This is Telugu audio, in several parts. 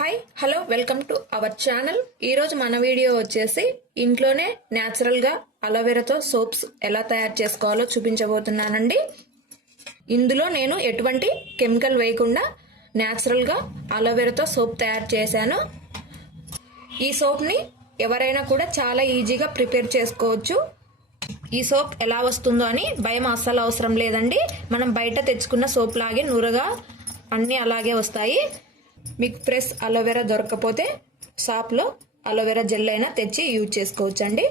Hi hello welcome to our channel. ఈరోజు మన వీడియో వచ్చేసి ఇంట్లోనే న్యాచురల్గా అలోవెరాతో సోప్స్ ఎలా తయారు చేసుకోవాలో చూపించబోతున్నానండి. ఇందులో నేను ఎటువంటి కెమికల్ వేయకుండా న్యాచురల్గా అలోవెరాతో సోప్ తయారు చేశాను. ఈ సోప్ని ఎవరైనా కూడా చాలా ఈజీగా ప్రిపేర్ చేసుకోవచ్చు. ఈ సోప్ ఎలా వస్తుందో అని భయం అస్సలు అవసరం లేదండి. మనం బయట తెచ్చుకున్న సోప్ లాగే నురగా అన్నీ అలాగే వస్తాయి. మీకు ఫ్రెష్ అలోవెరా దొరకకపోతే షాప్లో అలోవెరా జెల్ అయినా తెచ్చి యూజ్ చేసుకోవచ్చండి.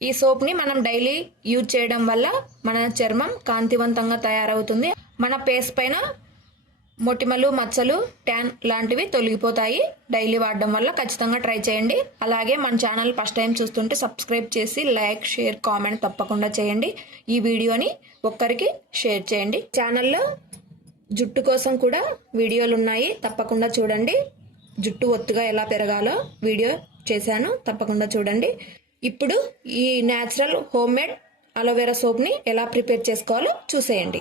ఈ సోప్ని మనం డైలీ యూజ్ చేయడం వల్ల మన చర్మం కాంతివంతంగా తయారవుతుంది. మన ఫేస్ పైన మొటిమలు, మచ్చలు, ట్యాన్ లాంటివి తొలగిపోతాయి. డైలీ వాడడం వల్ల ఖచ్చితంగా ట్రై చేయండి. అలాగే మన ఛానల్ ఫస్ట్ టైం చూస్తుంటే సబ్స్క్రైబ్ చేసి లైక్, షేర్, కామెంట్ తప్పకుండా చేయండి. ఈ వీడియోని ఒక్కరికి షేర్ చేయండి. ఛానల్లో జుట్టు కోసం కూడా వీడియోలు ఉన్నాయి, తప్పకుండా చూడండి. జుట్టు ఒత్తుగా ఎలా పెరగాలో వీడియో చేశాను, తప్పకుండా చూడండి. ఇప్పుడు ఈ న్యాచురల్ హోమ్మేడ్ అలోవెరా సోప్ని ఎలా ప్రిపేర్ చేసుకోవాలో చూసేయండి.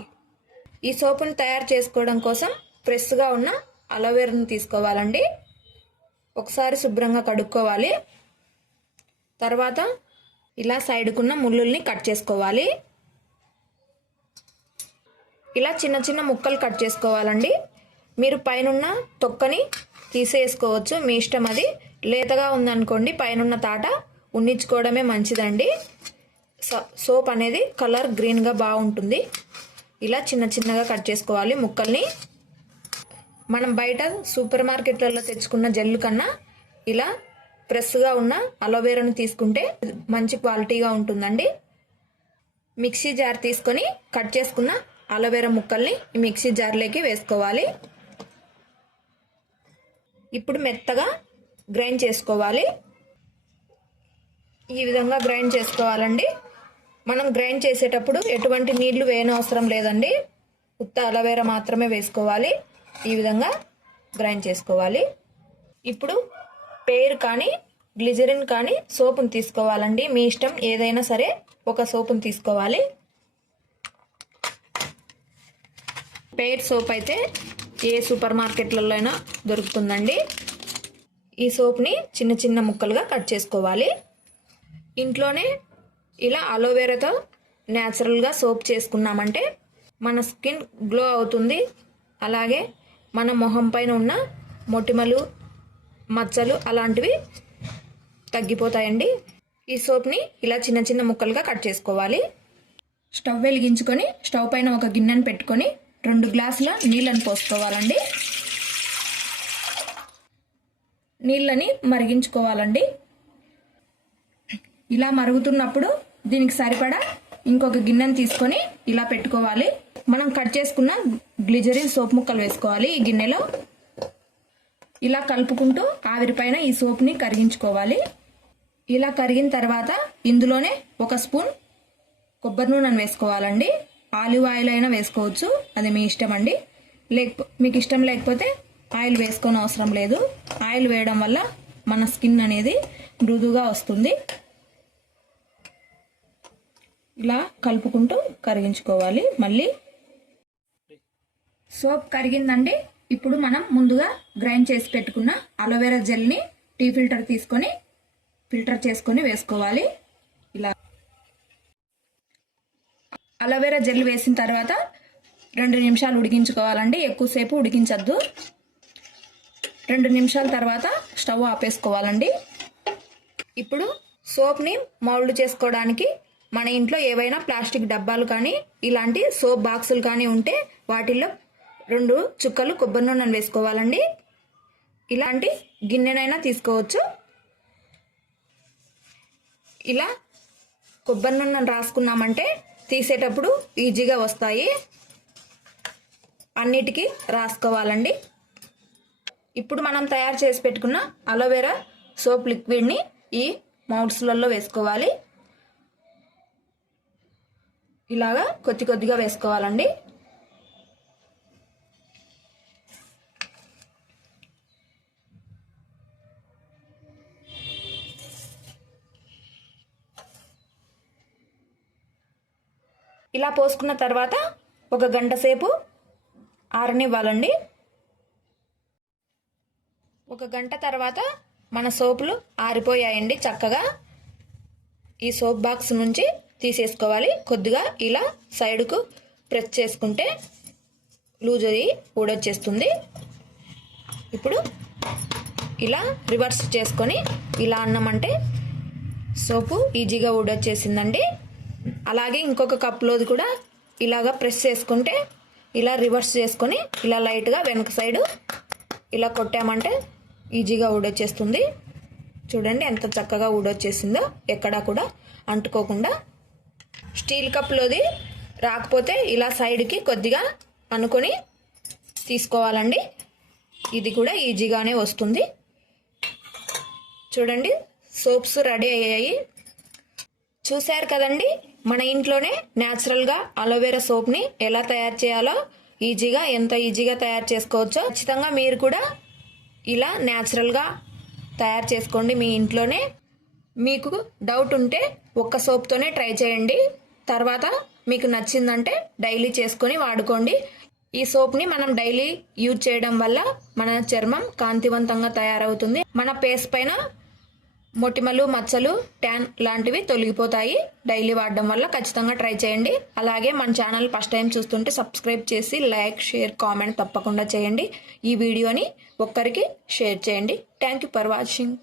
ఈ సోప్ని తయారు చేసుకోవడం కోసం ఫ్రెష్గా ఉన్న అలోవెరాని తీసుకోవాలండి. ఒకసారి శుభ్రంగా కడుక్కోవాలి. తర్వాత ఇలా సైడ్కున్న ముళ్ళుల్ని కట్ చేసుకోవాలి. ఇలా చిన్న చిన్న ముక్కలు కట్ చేసుకోవాలండి. మీరు పైనున్న తొక్కని తీసేసుకోవచ్చు, మీ ఇష్టం. అది లేతగా ఉందనుకోండి పైనున్న తాట ఉన్నించుకోవడమే మంచిదండి. సోప్ అనేది కలర్ గ్రీన్గా బాగుంటుంది. ఇలా చిన్న చిన్నగా కట్ చేసుకోవాలి ముక్కల్ని. మనం బయట సూపర్ మార్కెట్లలో తెచ్చుకున్న జెల్ కన్నా ఇలా ఫ్రెష్గా ఉన్న అలోవెరాను తీసుకుంటే మంచి క్వాలిటీగా ఉంటుందండి. మిక్సీ జార్ తీసుకొని కట్ చేసుకున్న అలోవెరా ముక్కల్ని మిక్సీ జార్లోకి వేసుకోవాలి. ఇప్పుడు మెత్తగా గ్రైండ్ చేసుకోవాలి. ఈ విధంగా గ్రైండ్ చేసుకోవాలండి. మనం గ్రైండ్ చేసేటప్పుడు ఎటువంటి నీళ్లు వేయనవసరం లేదండి. ఉత్త అలోవెరా మాత్రమే వేసుకోవాలి. ఈ విధంగా గ్రైండ్ చేసుకోవాలి. ఇప్పుడు పేర్ కానీ గ్లిజరిన్ కానీ సోపును తీసుకోవాలండి. మీ ఇష్టం, ఏదైనా సరే ఒక సోపును తీసుకోవాలి. పేర్ సోప్ అయితే ఏ సూపర్ మార్కెట్లలో అయినా దొరుకుతుందండి. ఈ సోప్ని చిన్న చిన్న ముక్కలుగా కట్ చేసుకోవాలి. ఇంట్లోనే ఇలా అలోవెరాతో న్యాచురల్గా సోప్ చేసుకున్నామంటే మన స్కిన్ గ్లో అవుతుంది. అలాగే మన మొహం పైన ఉన్న మొటిమలు, మచ్చలు అలాంటివి తగ్గిపోతాయండి. ఈ సోప్ని ఇలా చిన్న చిన్న ముక్కలుగా కట్ చేసుకోవాలి. స్టవ్ వెలిగించుకొని స్టవ్ పైన ఒక గిన్నెను పెట్టుకొని 2 గ్లాసుల నీళ్ళని పోసుకోవాలండి. నీళ్ళని మరిగించుకోవాలండి. ఇలా మరుగుతున్నప్పుడు దీనికి సరిపడా ఇంకొక గిన్నెని తీసుకొని ఇలా పెట్టుకోవాలి. మనం కట్ చేసుకున్న గ్లిజరిన్ సోప్ ముక్కలు వేసుకోవాలి ఈ గిన్నెలో. ఇలా కలుపుకుంటూ ఆవిరిపైన ఈ సోప్ని కరిగించుకోవాలి. ఇలా కరిగిన తర్వాత ఇందులోనే 1 స్పూన్ కొబ్బరి నూనెను వేసుకోవాలండి. ఆలివ్ ఆయిల్ అయినా వేసుకోవచ్చు, అది మీ ఇష్టం అండి. మీకు ఇష్టం లేకపోతే ఆయిల్ వేసుకొని అవసరం లేదు. ఆయిల్ వేయడం వల్ల మన స్కిన్ అనేది మృదువుగా వస్తుంది. ఇలా కలుపుకుంటూ కరిగించుకోవాలి. మళ్ళీ సోప్ కరిగిందండి. ఇప్పుడు మనం ముందుగా గ్రైండ్ చేసి పెట్టుకున్న అలోవెరా జెల్ని టీ ఫిల్టర్ తీసుకొని ఫిల్టర్ చేసుకొని వేసుకోవాలి. ఇలా అలోవెరా జెల్ వేసిన తర్వాత 2 నిమిషాలు ఉడికించుకోవాలండి. ఎక్కువసేపు ఉడికించద్దు. 2 నిమిషాల తర్వాత స్టవ్ ఆపేసుకోవాలండి. ఇప్పుడు సోప్ని మౌల్డ్ చేసుకోవడానికి మన ఇంట్లో ఏవైనా ప్లాస్టిక్ డబ్బాలు కానీ ఇలాంటి సోప్ బాక్సులు కానీ ఉంటే వాటిల్లో 2 చుక్కలు కొబ్బరి నూనెను వేసుకోవాలండి. ఇలాంటి గిన్నెనైనా తీసుకోవచ్చు. ఇలా కొబ్బరి నూనెను రాసుకున్నామంటే తీసేటప్పుడు ఈజీగా వస్తాయి. అన్నిటికీ రాసుకోవాలండి. ఇప్పుడు మనం తయారు చేసి పెట్టుకున్న అలోవెరా సోప్ లిక్విడ్ని ఈ మౌల్డ్స్లలో వేసుకోవాలి. ఇలాగా కొద్ది కొద్దిగా వేసుకోవాలండి. ఇలా పోసుకున్న తర్వాత 1 గంట సేపు ఆరనివ్వాలండి. 1 గంట తర్వాత మన సోపులు ఆరిపోయాయండి చక్కగా. ఈ సోప్ బాక్స్ నుంచి తీసేసుకోవాలి. కొద్దిగా ఇలా సైడ్కు ప్రెస్ చేసుకుంటే లూజ్ అయ్యి ఊడొచ్చేస్తుంది. ఇప్పుడు ఇలా రివర్స్ చేసుకొని ఇలా అన్నామంటే సోపు ఈజీగా ఊడొచ్చేసిందండి. అలాగే ఇంకొక కప్లోది కూడా ఇలాగా ప్రెస్ చేసుకుంటే ఇలా రివర్స్ చేసుకొని ఇలా లైట్గా వెనక సైడు ఇలా కొట్టామంటే ఈజీగా ఊడొచ్చేస్తుంది. చూడండి ఎంత చక్కగా ఊడొచ్చేసిందో, ఎక్కడా కూడా అంటుకోకుండా. స్టీల్ కప్లోది రాకపోతే ఇలా సైడ్కి కొద్దిగా అనుకొని తీసుకోవాలండి. ఇది కూడా ఈజీగానే వస్తుంది. చూడండి సోప్స్ రెడీ అయ్యాయి. చూశారు కదండి, మన ఇంట్లోనే న్యాచురల్గా అలోవెరా సోప్ని ఎలా తయారు చేయాలో ఎంత ఈజీగా తయారు చేసుకోవచ్చో ఖచ్చితంగా మీరు కూడా ఇలా న్యాచురల్గా తయారు చేసుకోండి మీ ఇంట్లోనే. మీకు డౌట్ ఉంటే ఒక్క సోప్తోనే ట్రై చేయండి. తర్వాత మీకు నచ్చిందంటే డైలీ చేసుకొని వాడుకోండి. ఈ సోప్ని మనం డైలీ యూజ్ చేయడం వల్ల మన చర్మం కాంతివంతంగా తయారవుతుంది. మన ఫేస్ పైన మొటిమలు, మచ్చలు, ట్యాన్ లాంటివి తొలగిపోతాయి డైలీ వాడడం వల్ల. ఖచ్చితంగా ట్రై చేయండి. అలాగే మన ఛానల్ ఫస్ట్ టైం చూస్తుంటే సబ్స్క్రైబ్ చేసి లైక్, షేర్, కామెంట్ తప్పకుండా చేయండి. ఈ వీడియోని ఒక్కరికి షేర్ చేయండి. Thank you for watching.